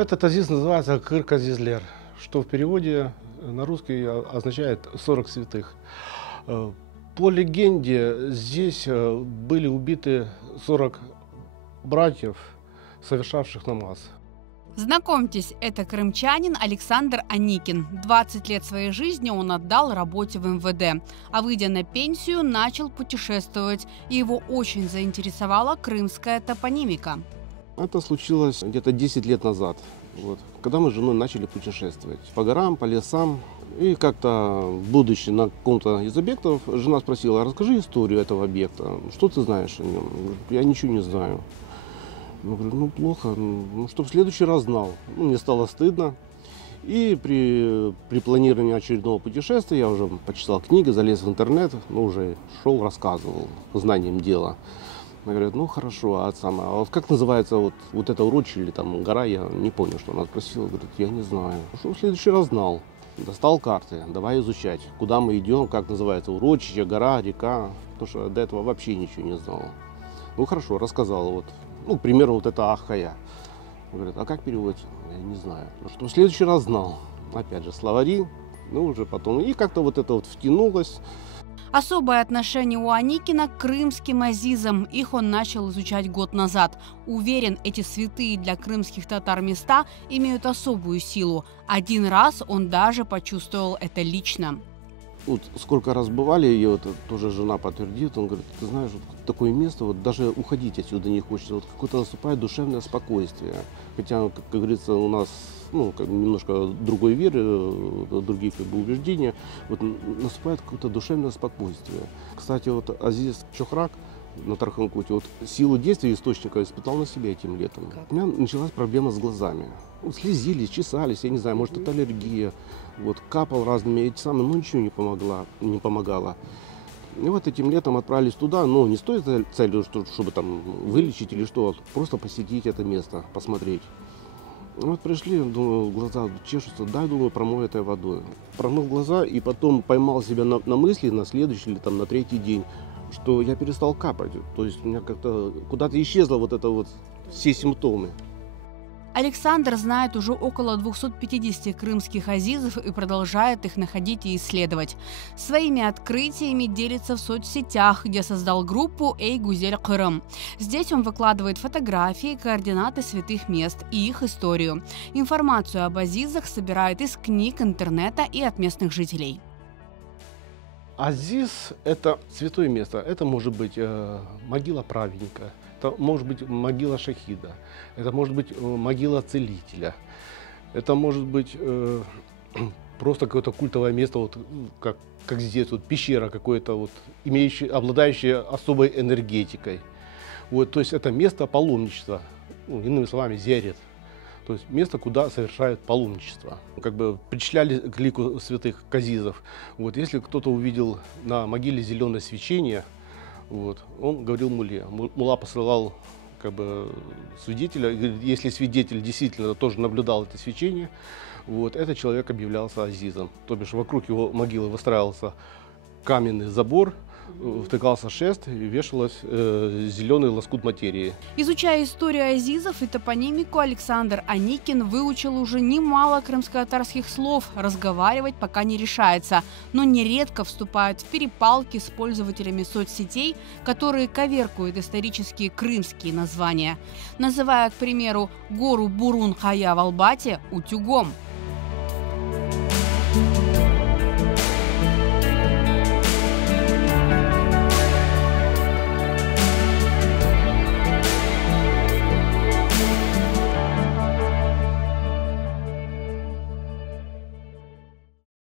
Этот азиз называется Кырк-Азизлер, что в переводе на русский означает 40 святых. По легенде, здесь были убиты 40 братьев, совершавших намаз. Знакомьтесь, это крымчанин Александр Аникин. 20 лет своей жизни он отдал работе в МВД, а выйдя на пенсию, начал путешествовать, и его очень заинтересовала крымская топонимика. Это случилось где-то 10 лет назад, когда мы с женой начали путешествовать по горам, по лесам. И как-то, будучи на каком-то из объектов, жена спросила: расскажи историю этого объекта, что ты знаешь о нем? Я ничего не знаю. Я говорю, плохо, чтобы в следующий раз знал. Мне стало стыдно. И при планировании очередного путешествия я уже почитал книги, залез в интернет, уже шел, рассказывал знанием дела. Она говорит, хорошо, а вот как называется вот это урочище или там гора, я не помню, что она спросила, говорит, я не знаю. Что в следующий раз знал. Достал карты, давай изучать, куда мы идем, как называется урочище, гора, река, потому что до этого вообще ничего не знал. Хорошо, рассказал, к примеру, это Ахая. Говорит, а как переводить? Я не знаю. Что в следующий раз знал. Опять же, словари, уже потом. И как-то это втянулось. Особое отношение у Аникина к крымским азизам. Их он начал изучать год назад. Уверен, эти святые для крымских татар места имеют особую силу. Один раз он даже почувствовал это лично. Сколько раз бывали, и тоже жена подтвердит, он говорит, ты знаешь, такое место, даже уходить отсюда не хочется, какое-то наступает душевное спокойствие. Хотя, как говорится, у нас немножко другой веры, другие убеждения, наступает какое-то душевное спокойствие. Кстати, Азиз Чохрак на Тарханкуте силу действия источника испытал на себе этим летом. У меня началась проблема с глазами. Слезились, чесались, я не знаю, может это аллергия. Капал разными ничего не помогало. И этим летом отправились туда, но не с той целью, чтобы там вылечить или что, просто посетить это место, посмотреть. Пришли, думаю, глаза чешутся, думаю, промою этой водой. Промыл глаза и потом поймал себя на мысли на следующий или на третий день, что я перестал капать. То есть у меня как-то куда-то исчезло все симптомы. Александр знает уже около 250 крымских азизов и продолжает их находить и исследовать. Своими открытиями делится в соцсетях, где создал группу «Эй Гузель Крым». Здесь он выкладывает фотографии, координаты святых мест и их историю. Информацию об азизах собирает из книг, интернета и от местных жителей. Азиз – это святое место. Это может быть могила праведника, это может быть могила шахида, это может быть могила целителя, это может быть просто какое-то культовое место, как здесь, пещера какое-то, обладающее особой энергетикой. То есть это место паломничества, иными словами, зиарет. То есть место, куда совершают паломничество. Причисляли к лику святых азизов. Если кто-то увидел на могиле зеленое свечение, он говорил мулле. Мулла посылал свидетеля. Если свидетель действительно тоже наблюдал это свечение, этот человек объявлялся азизом. То бишь вокруг его могилы выстраивался каменный забор, втыкался шест и вешалось зеленый лоскут материи. Изучая историю азизов и топонимику, Александр Аникин выучил уже немало крымско-татарских слов, разговаривать пока не решается, но нередко вступает в перепалки с пользователями соцсетей, которые коверкуют исторические крымские названия, называя, к примеру, гору Бурун-Хая в Албате утюгом.